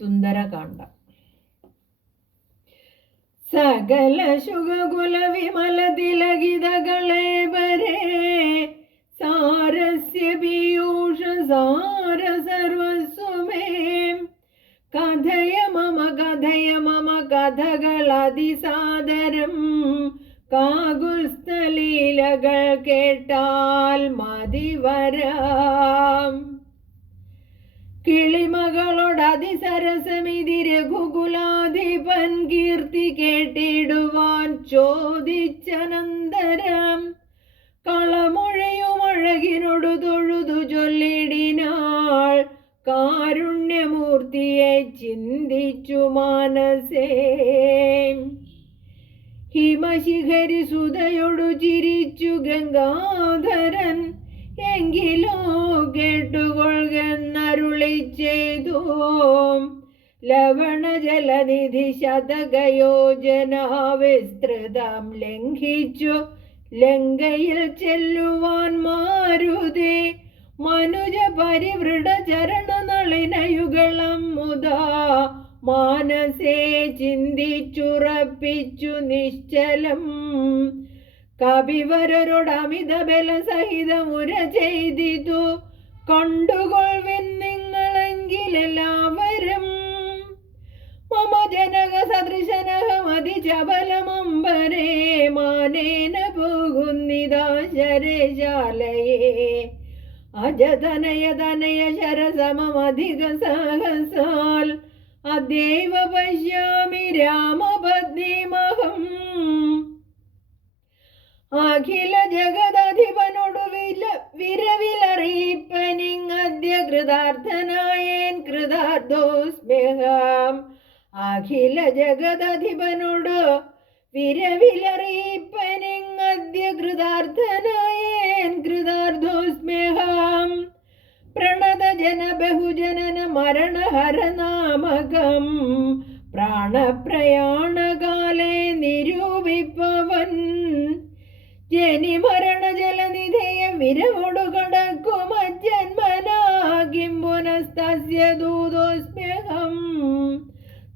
സുന്ദരകാന്ഡം സകല ശുഗകുല വിമല തിലകിതകളെ വരെ സാരസ്യ പീയൂഷ സാര സർവസ്വമേ. കഥയ മമ കഥയ മമ കഥകളതിസാദരം കാകുൽസ്ഥലീലകൾ കേട്ടാൽ മതിവരാം കിളിമകളോട് അതിസരസമിതി രഘുകുലാധിപൻ കീർത്തി കേട്ടിടുവാൻ ചോദിച്ചനന്തരം. കളമൊഴയുമഴകിനോടു തൊഴുതു ചൊല്ലിടിനാൾ. കാരുണ്യമൂർത്തിയെ ചിന്തിച്ചു മാനസേ. ഹിമശിഖരി സുതയോടു ചിരിച്ചു ഗംഗാധരൻ ലവണ ജലനിധി ശതകയോജന വിസ്തൃതം ലംഘിച്ചു. ലങ്കയിൽ ചെല്ലുവാൻ മാരുതി. മനുജ പരിവൃഢ ചരണ നളിനയുഗളം മുതാ. മാനസേ ചിന്തിച്ചുറപ്പിച്ചു നിശ്ചലം. കവിവരരോട് അമിത ബല സഹിതമുര ചെയ്തിതു. കണ്ടുകൊൾവിൻ നിങ്ങളെങ്കിലെല്ലാവരും മമ जनकसदृशनहमधिचबलमम्बरे मानेन ചബലമമ്പരേ മാനേന अजतनयतनय ശരശാലയേ. अद्यैव पश्यामि रामपद्मीमहम् അഖില ജഗദധിപനോടു വില വിരവിലറിയിപ്പനിങ്ങദ്യ കൃതാർത്ഥനായേൻ കൃതാർത്ഥോസ്മ്യഹം അഖില ജഗതധിപനോട് വിരവിലറിയിപ്പനിങ്ങദ്യ പ്രാണപ്രയാണകാലെ നിരൂപിപ്പവൻ. ജനിമരണ ജലനിധേയ പുനസ്തസ്യ ദൂതോസ്മ്യഹം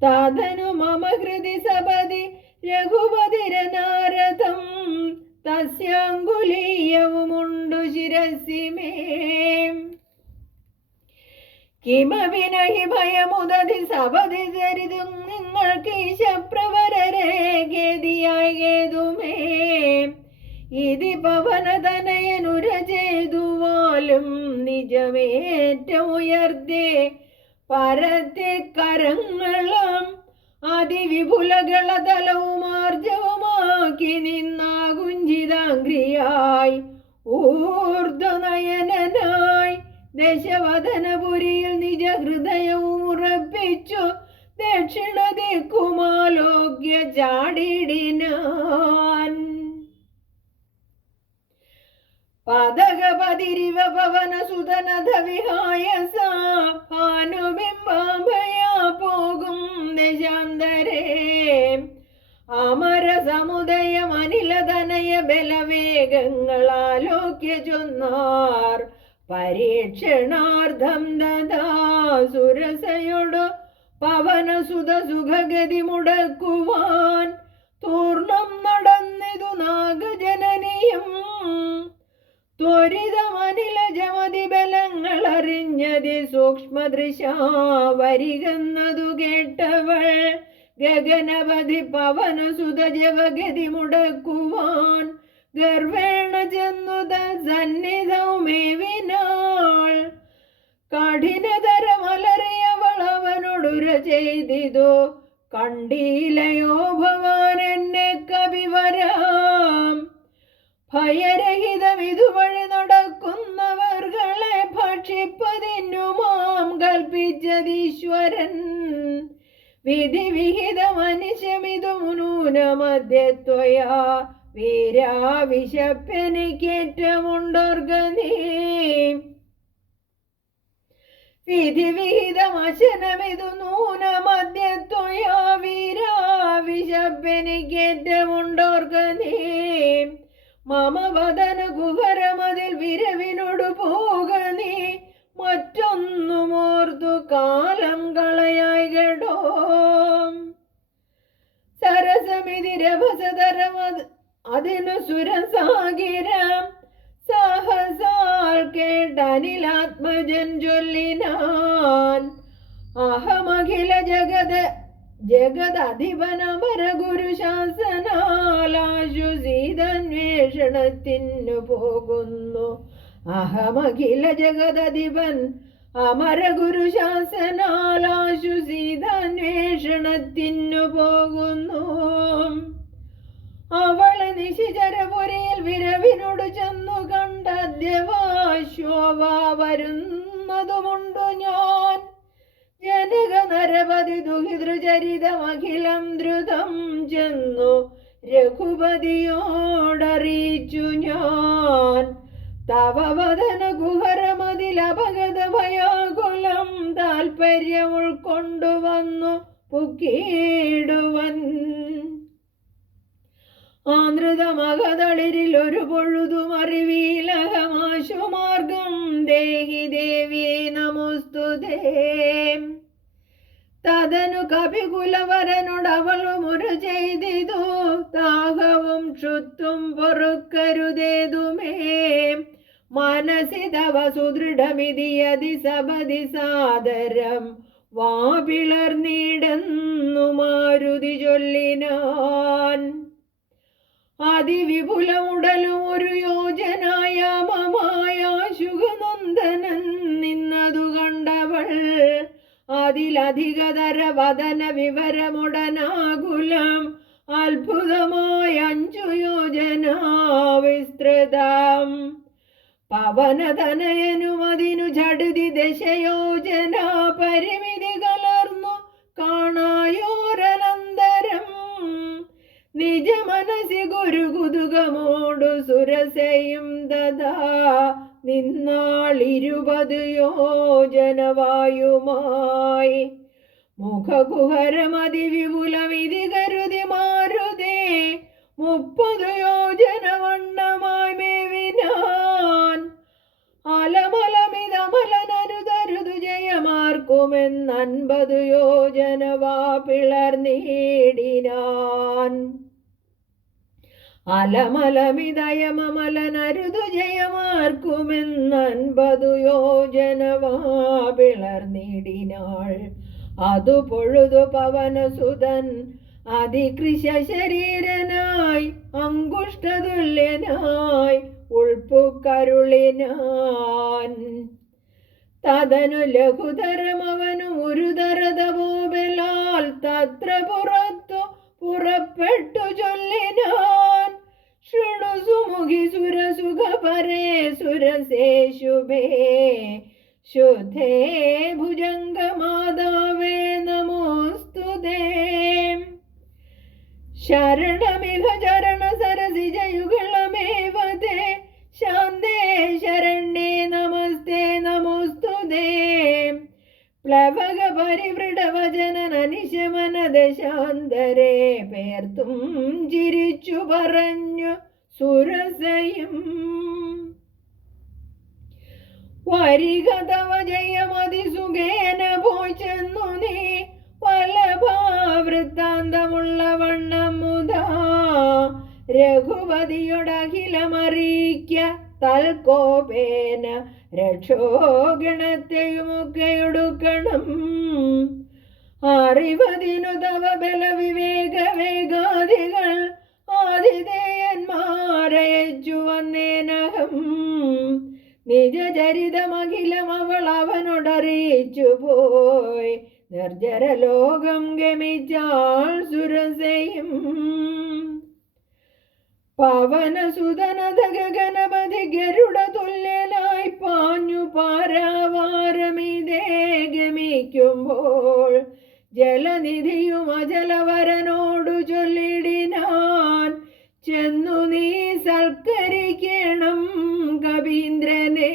താതനു മമ ഹൃദി സപതി രഘുപതിരനാരദം തസ്യാങ്കുലീയവുമുണ്ടു ശിരസി മേ. കിമവിനഹി ഭയമുദതി സപതി ചരിതും നിങ്ങൾക്ക് ഈശപ്രവരരെ ഗതിയായി ഗേതുമേ ഇതി പവനതനയനുര ചെയ്തുവാലും നിജമേറ്റമുയർത്തേ. പരത്തെ കരങ്ങളും അതിവിപുലകളതലവും ആർജവമാക്കി നിന്നാകുഞ്ചിതാംഗ്രിയായി ഊർധനയനായി ദശവദനപുരിയിൽ നിജ ഹൃദയവും ഉറപ്പിച്ചു. ദക്ഷിണ ദിക്കുമാലോക്യ ചാടിടിനാൻ പതകപതിരിവ പവന സുതനധ വിഹായ ഭാനുബിംബാഭയാ പോകും നിശാന്തരേ. അമര സമുദയം അനിലതനയ ബലവേഗങ്ങളാലോക്യ ചൊന്നാർ പരീക്ഷണാർത്ഥം ദദാ സുരസയോട് പവനസുത സുഖഗതി മുടക്കുവാൻ തൂർണം നടന്നിതു നാഗജനനിയും ത്വരിതമനില ജമതി ബലങ്ങൾ അറിഞ്ഞതി സൂക്ഷ്മദൃശാവരികന്നതു കേട്ടവൾ ഗഗനപതി പവനസുത ജവഗതി മുടക്കുവാൻ ഗർവേണ ചെന്നുത സന്നിധൗമേവിനാൾ കഠിനതര മലറിയവൾ അവനോടുര ചെയ്തിതു കണ്ടീലയോ ഭവാൻ എന്നെ കവിവരാം ഭയരഹിതം ഇതുവഴി നടക്കുന്നവർകളെ ഭക്ഷിപ്പതിനുമാം കൽപ്പിച്ചതീശ്വരൻ വിധി വിഹിത മനുഷ്യമിതു നൂനമധ്യത്വയാ വീരാ വിശപ്പെനിക്കേറ്റമുണ്ടോർഗ നീ വിധി വിഹിതമശനമിതു നൂനമധ്യത്വയാ വീരാ വിശപ്പെനിക്കേറ്റമുണ്ടോർഗ മമവദന കുഹരമതിൽ വിരവിനോടു പോക നീ. മറ്റൊന്നും ഓർത്തു കാലം കളയായി കേടോ സരസമിതി രഭസതരം അതിനു സുരസാകിരം സഹസാൽ കേട്ടനിലാത്മജൻ ചൊല്ലിനാൻ. അഹമഖില ജഗത് ജഗദധിപനമര വരഗുരു ശാസനാലാശു സീതന്വേഷണത്തിനു പോകുന്നു. അഹമഖില ജഗദധിപൻ അമര ഗുരു ശാസനാലാശു സീതാന്വേഷണത്തിനു പോകുന്നു. അവൾ നിശിചരപുരയിൽ വിരവിനോട് ചെന്നു കണ്ടദ്യവാശോഭ വരുന്നതുമുണ്ടു ഞാൻ. ജനക നരപതി ദുഹിതൃചരിതമഖിലം ദ്രുതം ചെന്നു. രഘുപതിയോടറിയിച്ചു ഞാൻ. തവവദന ഗുഹരമതിലപഗത ഭയാകുലം താൽപര്യം ഉൾക്കൊണ്ടുവന്നു പുക്കീടുവൻ ആനൃതമകതളിരിൽ ഒരു പൊഴുതും അറിവീലകമാശുമാർഗം ദേഹി ദേവിയെ നമോസ്തുതേ തതനു കപികുലവരനോടവളും ഒരു ചെയ്തിതു താഹവും ക്ഷുത്തും പൊറുക്കരുതേതുമേ. മനസി തവ സുദൃഢമിതിയതി സപതി സാദരം വാപിളർന്നിടുന്നു മാരുതി ചൊല്ലിനാൻ. അതിവിപുലമുടലും ഒരു യോജനായാമമായ ശുഖനന്ദനൻ നിന്നതു കണ്ടവൾ. അതിലധികതര വദന വിവരമുടനാകുലം അത്ഭുതമായ അഞ്ചു യോജന വിസ്തൃതം. പവനതനയനും അതിനു ചടുതി ദശയോജന പരിമിതി കലർന്നു കാണായോരനന്തരം നിജ മനസി ഗുരു കുതുകമോടു സുരസയും തഥാ നിന്നാളിരുപത് യോജനവായുമായി. മുഖകുഹരമതി വിപുലമിതി കരുതി മാരുതേ മുപ്പത് യോജന വണ്ണമായി മേവിനാൻ. അലമലമിതമലനരുതരുതു ജയമാർക്കുമെന്നൻപത് യോജന വാ പിളർന്നീടിനാൻ അലമലമിതയമലനരുതു ജയമാർക്കുമെന്നൻപതു യോജന നേടിനാൾ അതു പൊഴുതു പവനസുതൻ അതികൃശ ശരീരനായി അങ്കുഷ്ടതുല്യനായി ഉൾപ്പുക്കരുളിനാൻ തതനു ലഘുതരമവനു ഉരുതരതപോബലാൽ തത്ര പുറത്തു പുറപ്പെട്ടു ചൊല്ലിനാൻ ശൃണു സുമുഖി സുരസുഖ പരേ സുരസേ ശുഭേ. ശുദ്ധേ ഭുജംഗമാതാവേ നമോസ്തുതേ. ശരണമിഹ ചരണ സരസിജയുഗളമേവതേ ശാന്തേ ശരണ്യേ നമസ്തേ നമോസ്തുതേ. പ്ലവക പരിവൃഢവചനനിശമനദശാന്തരേ പേർത്തും ചിരിച്ചു പറഞ്ഞു സുരസയും. വരിക തവ ജയമതിസുഖേന പോയി ചെന്നു നീ. വല്ലഭാവൃത്താന്തമുള്ള വണ്ണം മുതാ. രഘുപതിയൊടഖിലമറിയിക്ക തൽക്കോപേന രക്ഷോഗണത്തെയുമൊക്കെ എടുക്കണം അറിവതിനു തവ ബലവിവേക വേഗാദികൾ ആതിഥേയന്മാരയച്ചു വന്നേനഹം നിജചരിതമഖിലം അവൾ അവനോടറിയിച്ചു പോയി നിർജര ലോകം ഗമിച്ചാൾ സുരസയും. പവനസുതനതക ഗണപതി ഗരുഡ തുല്യനായി പാഞ്ഞു പാരാവാരമിതേ ഗമിക്കുമ്പോൾ. ജലനിധിയും അജലവരനോടു ചൊല്ലിടിനാൻ ചെന്നു നീ സൽക്കരിക്കണം കവീന്ദ്രനെ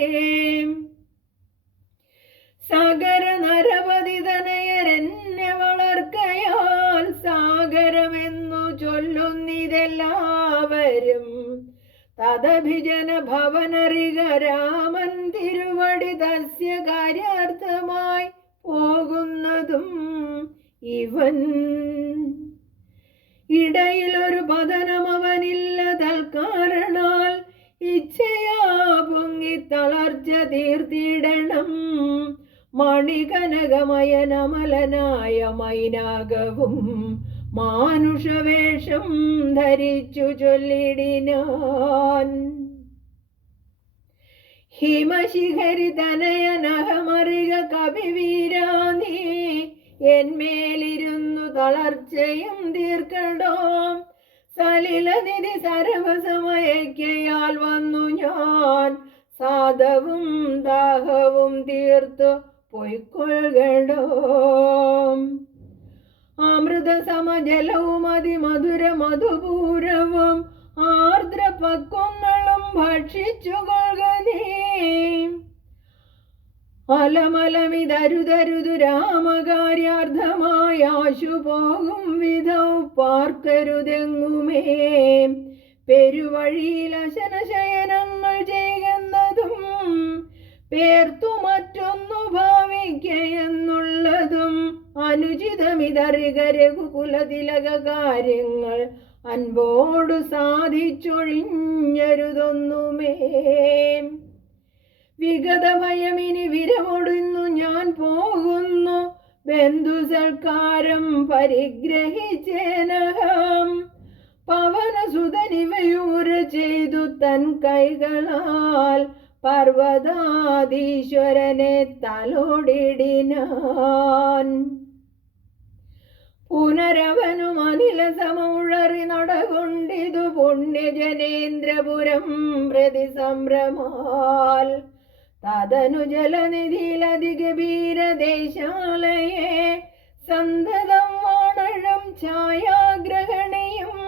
സാഗര നരപതി തനയരെന്നെ വളർക്കയാൽ സാഗരമെന്നു ചൊല്ലുന്നിതെല്ലാവരും. തദഭിജന ഭവനറിക രാമൻ തിരുവടി തസ്യ കാര്യാർത്ഥമായി പോകുന്നതും ഇവൻ. ഇടയിലൊരു പതനം അവനില്ല തൽക്കാരണാൽ ഇച്ഛയാ പൊങ്ങി തളർച്ച തീർത്തിടണം. മണികനകമയനമലനായ മൈനാകവും മാനുഷവേഷം ധരിച്ചു ചൊല്ലിടിനാൻ. ഹിമശിഖരി തനയനഹമറിക കവിവീരാനീ എന്മേലിരുന്നു തളർച്ചയും തീർക്കടോ സലിലനിധി സർവസമയക്കയാൽ വന്നു ഞാൻ. സാധവും ദാഹവും തീർത്തു പൊയ്ക്കൊള്ളടോ അമൃത സമജലവും അതിമധുര മധുപൂരവും ആർദ്ര പക്വങ്ങളും ഭക്ഷിച്ചു കൊള്ളുകനീ അലമലമിതരുതരുതു രാമകാര്യാർത്ഥമായി ആശു പോകും വിധൗ പാർക്കരുതെങ്ങുമേ. പെരുവഴിയിൽ അശനശയനങ്ങൾ ചെയ്യുന്നതും പേർത്തു മറ്റൊന്നു ഭാവിക്കയെന്നുള്ളതും അനുചിതമിതറിക രഘുകുലതിലക കാര്യങ്ങൾ അൻപോടു സാധിച്ചൊഴിഞ്ഞരുതൊന്നുമേ. വിഗത ഭയമിനി വിരമൊടുന്നു ഞാൻ പോകുന്നു. ബന്ധു സൽക്കാരം പരിഗ്രഹിച്ചേനഹം. പവനസുതനിവയൂര ചെയ്തു തൻ കൈകളാൽ പർവതാധീശ്വരനെ തലോടിടിനാൻ. പുനരവനും അനില സമുഴറി നടകൊണ്ടിതു പുണ്യജനേന്ദ്രപുരം പ്രതി സംഭ്രമാൽ തദനു ജലനിധിയിലതിഗഭീരദേശാലയെ സന്തതം വാണഴം ഛായാഗ്രഹണിയും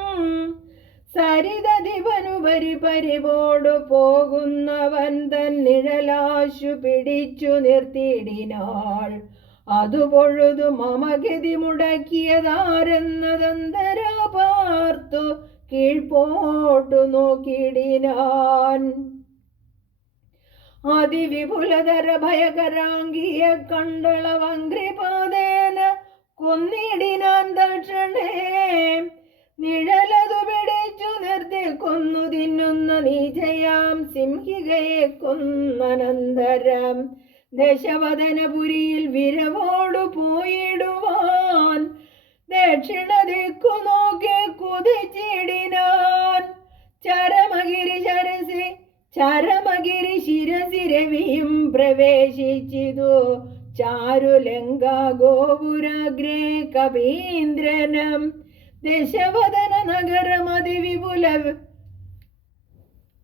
സരിതധിപനുപരി പരിപോടു പോകുന്നവൻ തൻ നിഴലാശു പിടിച്ചു നിർത്തിയിടിനാൾ. അതുപൊഴുതു മമഗതി മുടക്കിയതാരെന്നതന്തരാ പാർത്തു കീഴ്പോട്ടു നോക്കിയിടിനാൻ. അതിവിപുലതര ഭയകരാംഗിയ കണ്ടളവങ്ക്രിപാതേന കൊന്നിടിനാൻ ദക്ഷണേ നിഴലതു പിടിച്ചു നിർത്തി കൊന്നു തിന്നുന്ന നീചയാം സിംഹികയെ കൊന്നനന്തരം. ദശവദനപുരിയിൽ വിരവോടു പോയിടുവാൻ. ദക്ഷിണ ദിക്കു നോക്കി കുതിച്ചിടിനാൻ. ചരമഗിരി ശരസി ചരമഗിരി ശിരസിരവിയും പ്രവേശിച്ചിതു. ചാരുലങ്കാ ഗോപുരാഗ്രേ കവീന്ദ്രനം ദശവദന നഗരമതി വിപുല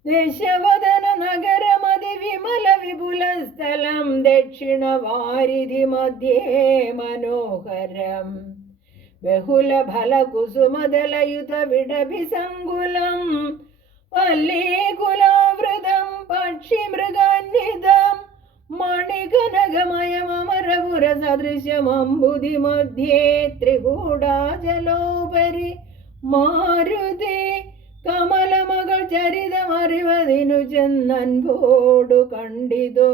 ദശവദന നഗരമതി വിമല വിപുല സ്ഥലം. ദക്ഷിണവാരിധി മധ്യേ മനോഹരം. ബഹുല ഫല കുസുമദലയുത വിടഭിസങ്കുലം. വല്ലീകുലാവൃതം പക്ഷി മൃഗാന്വിതം മണികനകമയമരപുര സദൃശമംബുധി മധ്യേ ത്രികൂടാചലോപരി മാരുതി കമലമകൾ ചരിതമറിവതിനു ചെന്നൻപോടു കണ്ടിതു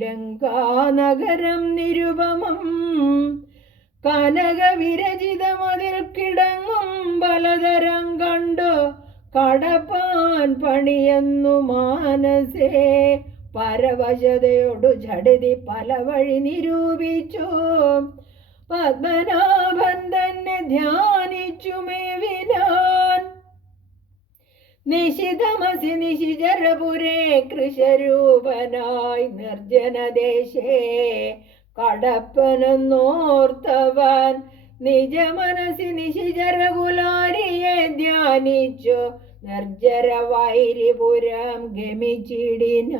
ലങ്കാനഗരം നിരുപമം കനകവിരചിതമതിൽ കിടങ്ങും പലതരം കണ്ടു പണിയെന്നു മാനസേ പരവശതയോടു ചടതി പല വഴി നിരൂപിച്ചു. പത്മനാഭൻ തന്നെ ധ്യാനിച്ചു നിശിതമസി നിശിചരപുരേ കൃഷരൂപനായി നിർജനദേശേ കടപ്പനെന്നോർത്തവൻ നിജമനസി നിശിചരകുലാരിയെ ധ്യാനിച്ചു. നിർജര വൈരിപുരം ഗമിച്ചിടിനാൻ.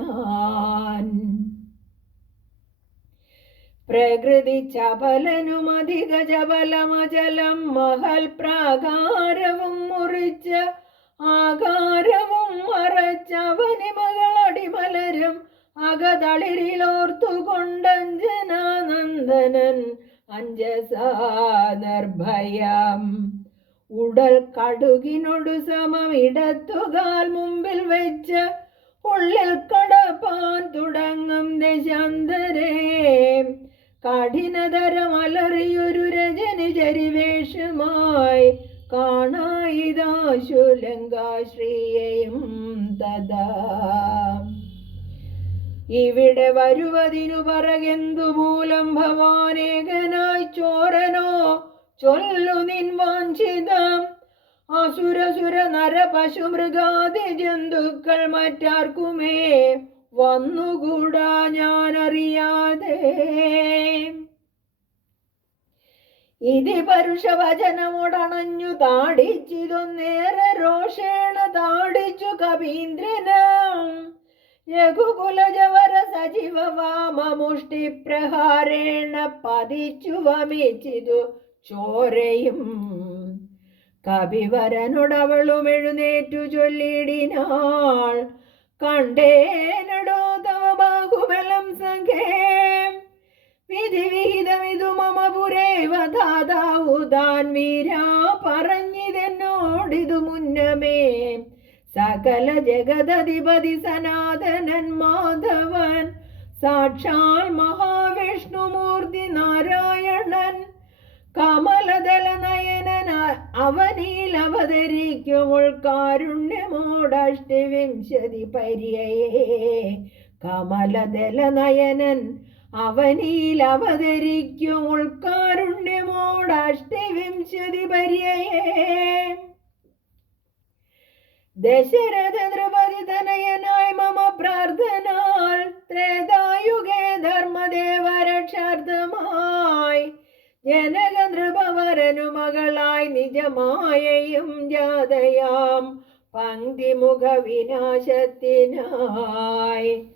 പ്രകൃതി ചപലനുമധിക ചപലമചലം മഹൽ പ്രാകാരവും മുറിച്ച ആകാരവും മറച്ചവനിമകളടിമലരും അകതളിരിലോർത്തുകൊണ്ടഞ്ജനാനന്ദനൻ അഞ്ജസാ നിർഭയം ഉടൽ കടുകിനോട് സമം ഇടത്തുകാൽ മുമ്പിൽ വെച്ച് ഉള്ളിൽ കടപ്പാൻ തുടങ്ങും ദശാന്തരേ. കഠിനതരം അലറിയൊരു രജനി ചരിവേഷമായി കാണായിതാശു ലങ്കാശ്രീയയും തഥാ. ഇവിടെ വരുവതിനു പറകെന്തു മൂലം ഭവാനേകനായി ചോരനോ ചൊല്ലു നിൻ വാഞ്ചിതം. അസുരസുര നര പശു മൃഗാദി ജന്തുക്കൾ മറ്റാർക്കുമേ? വന്നുകൂടാ ഞാൻ അറിയാതെ ഇതി പരുഷവചനമോടണഞ്ഞു നേരെ രോഷേണ താടിച്ചു കവീന്ദ്രന. രഘുകുലജവര സജീവ വാമമുഷ്ടി പ്രഹാരേണ പതിച്ചു വമിച്ചിതു. ചോരയും കവിവരനോടവളും എഴുന്നേറ്റു ചൊല്ലിടിനാൾ. കണ്ടേനടോ തവ ബാഹുബലം സംഘേ വീരാ പറഞ്ഞിതെന്നോടിതു മുന്നമേ. സകല ജഗദധിപതി സനാതനൻ മാധവൻ സാക്ഷാൽ മഹാവിഷ്ണുമൂർത്തി നാരായണൻ കമലദല നയനൻ അവനിൽ പര്യയേ കമലദല നയനൻ അവനിൽ പര്യയേ ദശരഥ ദ്രുപതി തനയനായി മമ പ്രാർത്ഥനാൽ ത്രേതായുഗേ ധർമ്മദേവ രക്ഷാർത്ഥമായി. ജനക നൃപവരനു മകളായി നിജമായയും ജാതയാം. പങ്ക്തിമുഖ വിനാശത്തിനായി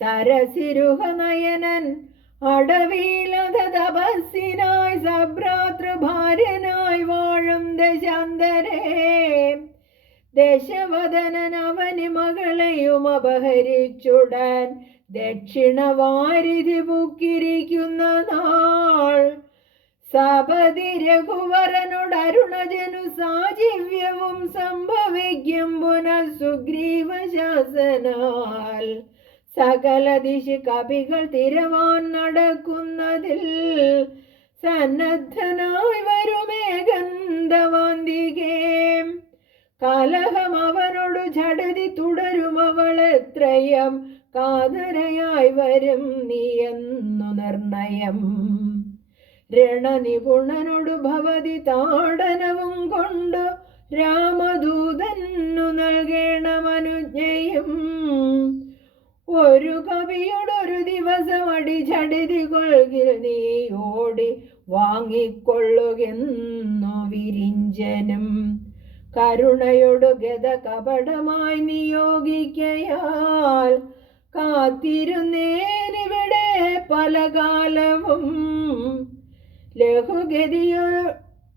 സരസിരുഹ നയനൻ അടവിലത തപസ്സിനായി സഭ്രാതൃഭാര്യനായി വാഴും ദശാന്തരേ. ദശവദനൻ അവന് മകളെയും അപഹരിച്ചുടൻ ദക്ഷിണവാരിധി പൂക്കിരിക്കുന്ന നാൾ സപതി രഘുവരനോട് അരുണജനു സാജീവ്യവും സംഭവിക്കും പുനഃസുഗ്രീവശാസനാൽ സുഗ്രീവ ശാസനാൽ സകല ദിശ കവികൾ തിരവാൻ നടക്കുന്നതിൽ സന്നദ്ധനായി വരുമേ ഗന്ധവാന്തികേ. കലഹം അവനോട് ചടതി തുടരും അവൾ എത്രയും കാതരയായി വരും നീ എന്നു നിർണയം. രണനിപുണനോടു ഭവതി താടനവും കൊണ്ടു രാമദൂതന്നു നൽകേണമനുജ്ഞയും. ഒരു കവിയോടൊരു ദിവസം അടിചടിതി കൊൽകിൽ നീ ഓടി വാങ്ങിക്കൊള്ളുകെന്നു വിരിഞ്ചനും. കരുണയോടു ഗത കപടമായി നിയോഗിക്കയാൽ കാത്തിരുന്നേനിവിടെ പല കാലവും ലഘുഗതിയോ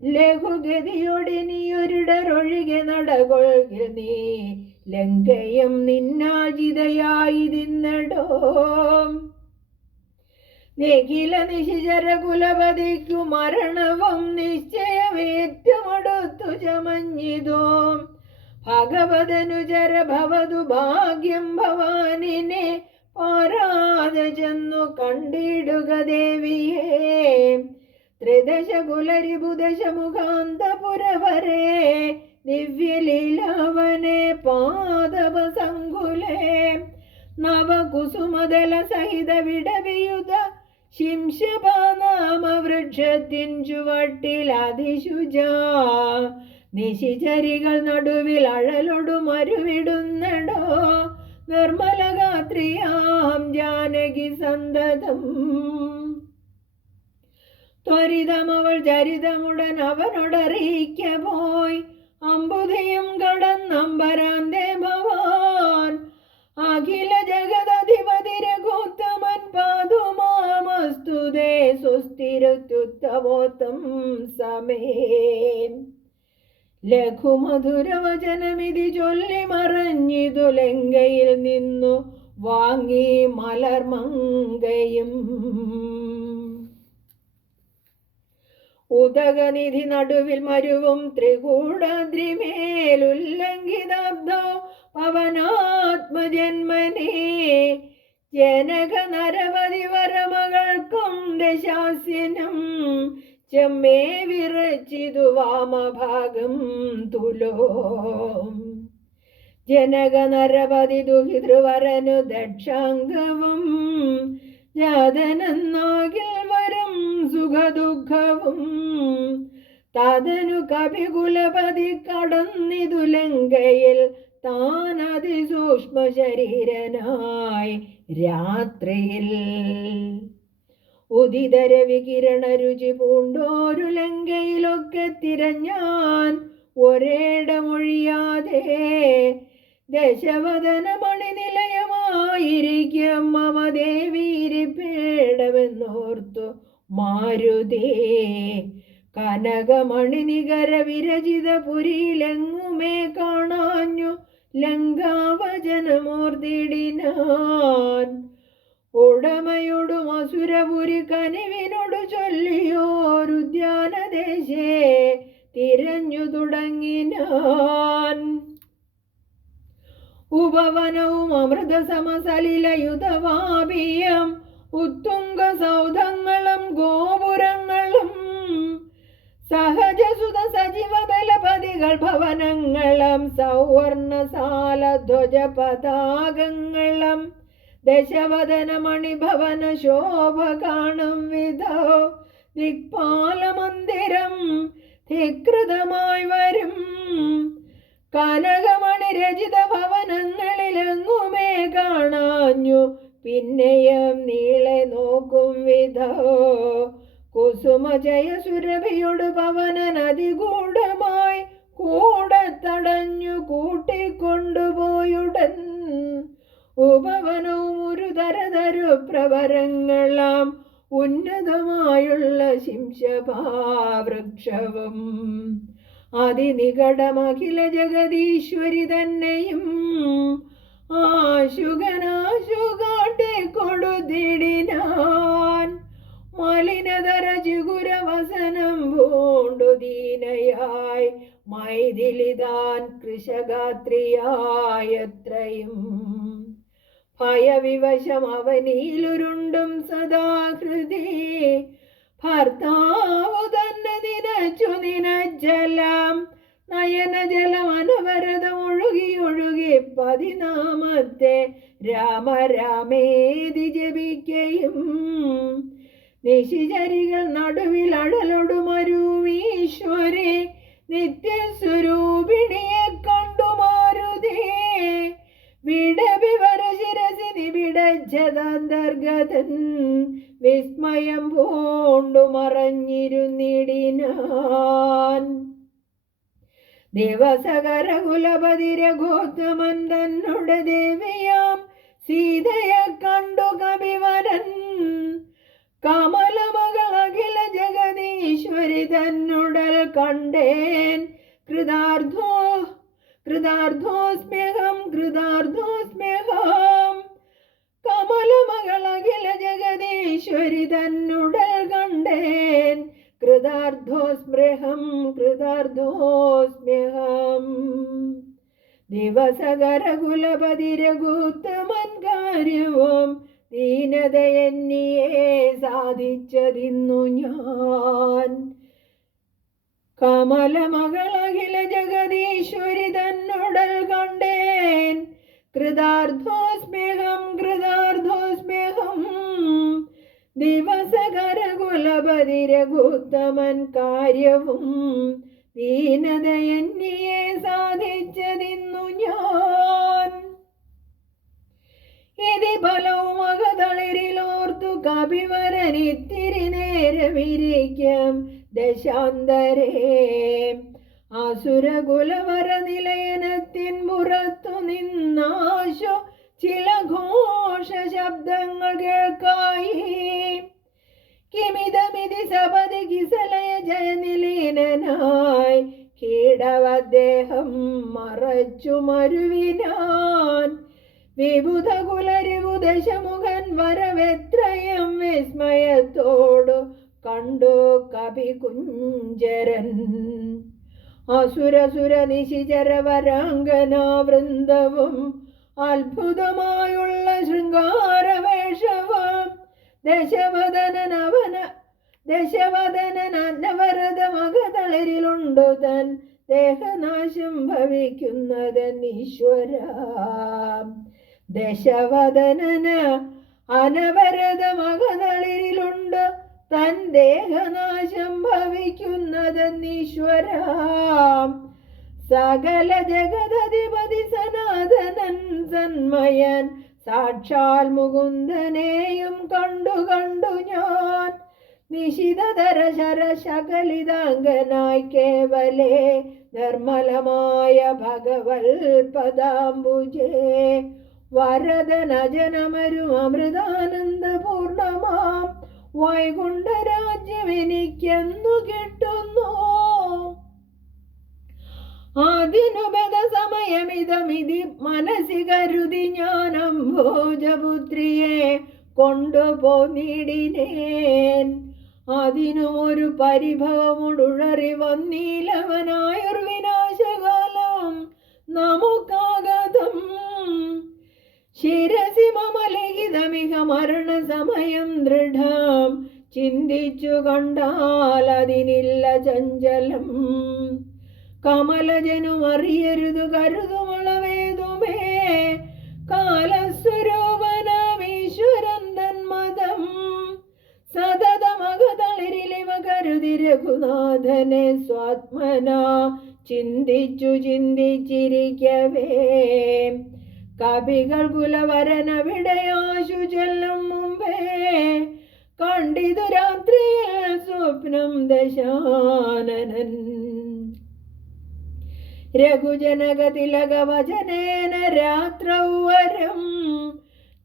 ലഘുഗതിയോടിനിയൊരിടരൊഴികെ നടകൊഴുക നീ. ലങ്കയും നിന്നാജിതയായി തിന്നടോ നിഖില നിശിചര കുലപതിക്കു മരണവും നിശ്ചയമേറ്റുമടുത്തു ചമഞ്ഞിതോ. ഭഗവതനുചര ഭവതു ഭാഗ്യം ഭവാനിനെ പാരാതെ ചെന്നു കണ്ടിടുക ദേവിയേ. ത്രിദശ കുലരിബുദശ മുഖാന്തപുരവരെ ദിവ്യലീലാവനെ പാദവ സങ്കുലേ നവകുസുമദല സഹിത വിടവിയുത ശിംശപാനാമ വൃക്ഷത്തിൻ ചുവട്ടിൽ അതിശുജ നിശിചരികൾ നടുവിൽ അഴലൊടു മരുവിടുന്നടോ. നിർമ്മലഗാത്രിയാം ജാനകി സന്തതം. ത്വരിതമവൾ ചരിതമുടൻ അവനോടറിയിക്ക പോയി. അമ്പുതയും കടന്നമ്പരാന്തേ ഭവാൻ അഖില ജഗതധിപതി രഘുത്തമൻ പാതുമാമസ്തുതേ സുസ്ഥിരത്യുത്തമോത്തം സമേ. ലഘുമധുരവചനമിതി ചൊല്ലി മറഞ്ഞിതു ലങ്കയിൽ നിന്നു വാങ്ങി മലർമങ്കയും ഉദകനിധി നടുവിൽ മരുവും ത്രികൂടാദ്രിമേലുല്ലംഘിതാബ്ദോ പവനാത്മജന്മനേ. ജനക നരവതി വരമകൾക്കും ദശാസ്യനും ചെമ്മേ വിറച്ചിതു വാമഭാഗം തുലോ. ജനക നരപതി ദുഹിതൃവരനു ദക്ഷാംഗവും ജാതനെന്നാകിൽ വരും സുഖദുഃഖവും തതനു കവികുലപതി കടന്നിതു ലങ്കയിൽ. താൻ അതിസൂക്ഷ്മ ശരീരനായി രാത്രിയിൽ. ഉദിതര വികിരണ രുചി പൂണ്ടോരു ലങ്കയിലൊക്കെ തിരഞ്ഞാൻ ഒരേടമൊഴിയാതെ ദശവദന മണിനിലയമായിരിക്കും മമ പേടമെന്നോർത്തു മാരുതേ കനകമണി നികര വിരചിത പുരിയിലെങ്ങുമേ കാണാഞ്ഞു ലങ്കാവചനമോർത്തിടിനാൻ. ഉടമയോടും അസുരപുരി കനിവിനോട് ചൊല്ലിയോരുദ്യാനദേശേ തിരഞ്ഞു തുടങ്ങിനാൻ. ഉപവനവും അമൃത സമസലിലയുധവാപിയം ഉത്തുംഗ സൗധങ്ങളും ഭവനങ്ങളും സൗവർണസാല ധ്വജ പതാകങ്ങളും ദശവദന മണിഭവന ശോഭ കാണും വിധോ. ദിക്പാല മന്ദിരം ധികൃതമായി വരും. കനകമണി രചിത ഭവനങ്ങളിലെങ്ങുമേ കാണാഞ്ഞു. പിന്നെയും നീളെ നോക്കും വിധോ. കുസുമ ജയ ഭവന നദി അതിഗൂഢമായി കൂടെ തടഞ്ഞു കൂട്ടിക്കൊണ്ടുപോയുടൻ ഉപവനവും ഒരു തരതരു പ്രവരങ്ങളാം ഉന്നതമായുള്ള ശിംശഭാവൃക്ഷവും അതിനികടമഖില ജഗദീശ്വരി തന്നെയും ആശുകനാശു മൈഥിലിതാൻ കൃഷഗാത്രിയായത്രയും ഭയവിവശം അവനിയിലുരുണ്ടും സദാഹൃതി ഭർത്താവു തന്നെ നിനച്ചു നിനജലം നയനജലം അനവരത ഒഴുകി ഒഴുകി പതിനാമത്തെ രാമ രാമേതി ജപിക്കയും. നിശിചരികൾ നടുവിൽ അഴലൊടുമരുവീശ്വരെ. നിത്യസ്വരൂപിണിയെ കണ്ടു മാരുതേ. വിടവിവര ശിരസി നിവിടജതന്തർഗതൻ വിസ്മയം പൂണ്ടു മറഞ്ഞിരുന്നിടിനാൻ. ദിവസകരകുലപതി രഘോത്തമൻ ദേവിയാം സീതയെ കണ്ടു കവിവരൻ കമലമകൾ ജഗദീശ്വരി തന്നുടൽ കണ്ടേൻ. കൃതാർത്ഥോ കൃതാർത്ഥോസ്മ്യഹം കൃതാർത്ഥോസ്മ്യഹം കമലമകൾ അഖില ജഗദീശ്വരി തന്നുടൽ കണ്ടേൻ. കൃതാർത്ഥോസ്മൃഹം കൃതാർത്ഥോസ്മ്യഹം ദിവസകര കുലപതി രഘുത്തമൻ കാര്യവും ദീനതയെന്നിയെ സാധിച്ചതിന്നു ഞാൻ. കമലമകളകില ജഗദീശ്വരി തന്നുടൽ കണ്ടേൻ. കൃതാർത്ഥോസ്മേഹം കൃതാർത്ഥോസ്മേഹം. ദിവസകരകുലപതി രഘുത്തമൻ കാര്യവും. ദീനതയെന്നിയെ സാധിച്ചതിന്നു ഞാൻ. ഇതി ഫലവും അകതളിരിലോർത്തു കവിവരനിത്തിരി നേരമിരിക്കാം. ദശാന്തരേ അസുരകുലവര നിലയനത്തിൻ പുറത്തു നിന്നാശോ? ചില ഘോഷ ശബ്ദങ്ങൾ കേൾക്കായി. കിമിതമിതി സപതി കിസലയ ജയനിലീനനായി. കീടവദ്ദേഹം മറച്ചു മരുവിനാൻ. വിബുധ കുലരിവു ദശമുഖൻ വരവെത്രയും വിസ്മയത്തോടു കണ്ടു കവി കുഞ്ചരൻ. അസുരസുര നിശിചര വരാംഗന വൃന്ദവും അത്ഭുതമായുള്ള ശൃംഗാരവേഷവും ദശവദനവന ദശവദനവരത മകതളരിലുണ്ടു തൻ ദേഹനാശം ഭവിക്കുന്നതെന്നീശ്വര ദശവദനന് അനവരതമകതളിരിലുണ്ട് തൻ ദേഹനാശം ഭവിക്കുന്നതെന്നീശ്വരാം. സകല ജഗതധിപതി സനാതനൻ സന്മയൻ സാക്ഷാൽ മുകുന്ദനെയും കണ്ടു കണ്ടു ഞാൻ. നിശിതതര ശര ശകലിതാംഗനായി കേവലേ നിർമ്മലമായ ഭഗവൽ പദാംബുജേ വരദനജനമരും അമൃതാനന്ദപൂർണമാം. എനിക്കെന്നു കിട്ടുന്നു. അതിനുപത സമയമിതമിതി മനസ്സി കരുതി ഞാനം ഭോജപുത്രിയെ കൊണ്ടുപോന്നിടിനേൻ. അതിനും ഒരു പരിഭവമുടുഴറി വന്നീലവനായുർവിനാശകാലം നമുക്കാഗതം ശിരസി മമലിഖിതമിക മരണസമയം ദൃഢം. ചിന്തിച്ചു കണ്ടാൽ അതിനില്ല ചഞ്ചലം. കമലജനും അറിയരുതു കരുതുമുളവേതുമേ. കാലസ്വരൂപനാമീശ്വരൻ തന്മതം. സതതമകതളിരിലിവ കരുതി രഘുനാഥനെ സ്വാത്മന. ചിന്തിച്ചു ചിന്തിച്ചിരിക്കവേ. കവികൾ കുലവരനവിടെയാശു ചെല്ലും മുമ്പേ. കണ്ടിതു രാത്രിയിൽ സ്വപ്നം ദശാനനൻ. രഘുജനകതിലകവചനേന രാത്രൗവരം.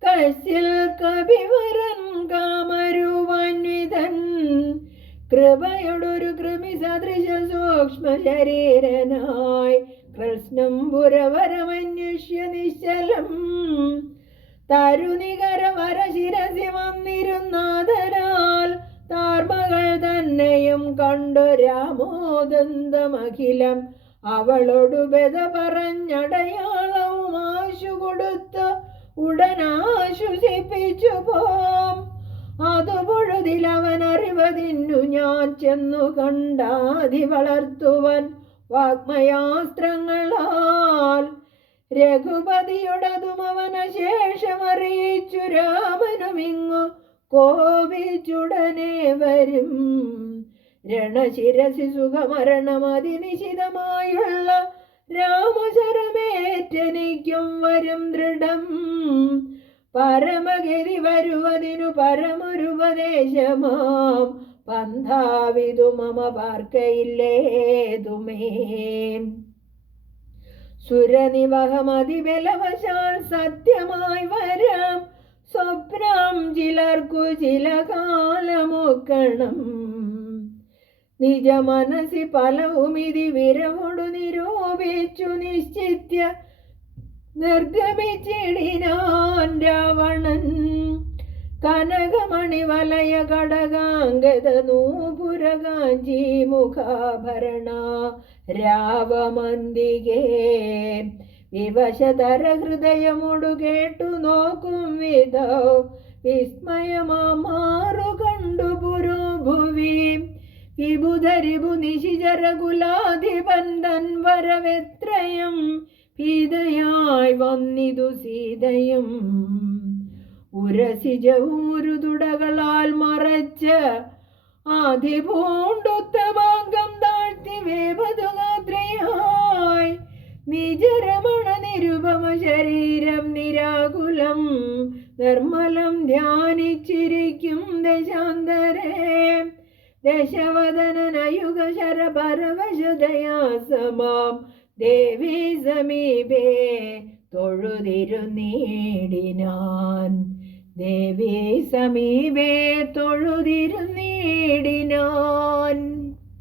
കശ്യൽ കവിവരൻ കാമരൂപാന്വിതൻ. കൃപയോടൊരു കൃമി സദൃശ സൂക്ഷ്മ ശരീരനായി കൃഷ്ണം പുരവരമന്വേഷ്യ നിശ്ചലം. തരുനികര വരശിരസി വന്നിരുന്നാദരാൽ താർമകൾ തന്നെയും കണ്ടു രാമോദന്തമഖിലം. അവളോടു ബെത പറഞ്ഞടയാളവും ആശു കൊടുത്ത് ഉടനാശ്വസിപ്പിച്ചു പോം. അതു പൊഴുതിലവൻ അറിവതിന്നു ഞാൻ ചെന്നു കണ്ടാതി വളർത്തുവൻ. വാഗ്മയാസ്ത്രങ്ങളാൽ രഘുപതിയുടതും അവന ശേഷം അറിയിച്ചു. രാമനുമിങ്ങു കോപിച്ചുടനെ വരും. രണശിരസി സുഖമരണമതിനിശിതമായുള്ള രാമശരമേറ്റനിക്കും വരും ദൃഢം. പരമഗതി വരുവതിനു പരമൊരുപദേശമാം. പന്ഥാവിതു മമ പാർക്കയില്ലേതുമേ സുരനിവഹമതിബലവശാൽ സത്യമായി വരാം. സ്വപ്നം ചിലർക്കു ചില കാലമൊക്കണം. നിജ മനസ്സി പലവുമിതി വിരവോടു നിരൂപിച്ചു നിശ്ചിത്യ. നിർഗമിച്ചിടിനാൻ രാവണൻ കനകമണി വലയ കടകാംഗത നൂപുര കാഞ്ചി മുഖാഭരണ രാവമന്തികേ. വിവശതര ഹൃദയമൊടു കേട്ടു നോക്കും വിധോ വിസ്മയമാറു കണ്ടു പുരോഭുവി വിബുധരിബു നിശിചരകുലാധിപൻ തൻ വരവെത്രയും ഭീതയായി വന്നിതു സീതയും. ഉരസിജവും ഒരു തുടകളാൽ മറച്ച് ആദിപൂണ്ടുത്തമാങ്കം താഴ്ത്തി വേപതുഗാത്രയായി നിജരമണ നിരുപമ ശരീരം നിരാകുലം നിർമ്മലം ധ്യാനിച്ചിരിക്കും ദശാന്തരേ. ദശവദനനയുഗ ശരപരവശതയാ ദേവി സമീപേ തൊഴുതിരുന്നീടിനാൻ. ദേവി സമീപേ തൊഴുതിരുന്നീടിനാൻ.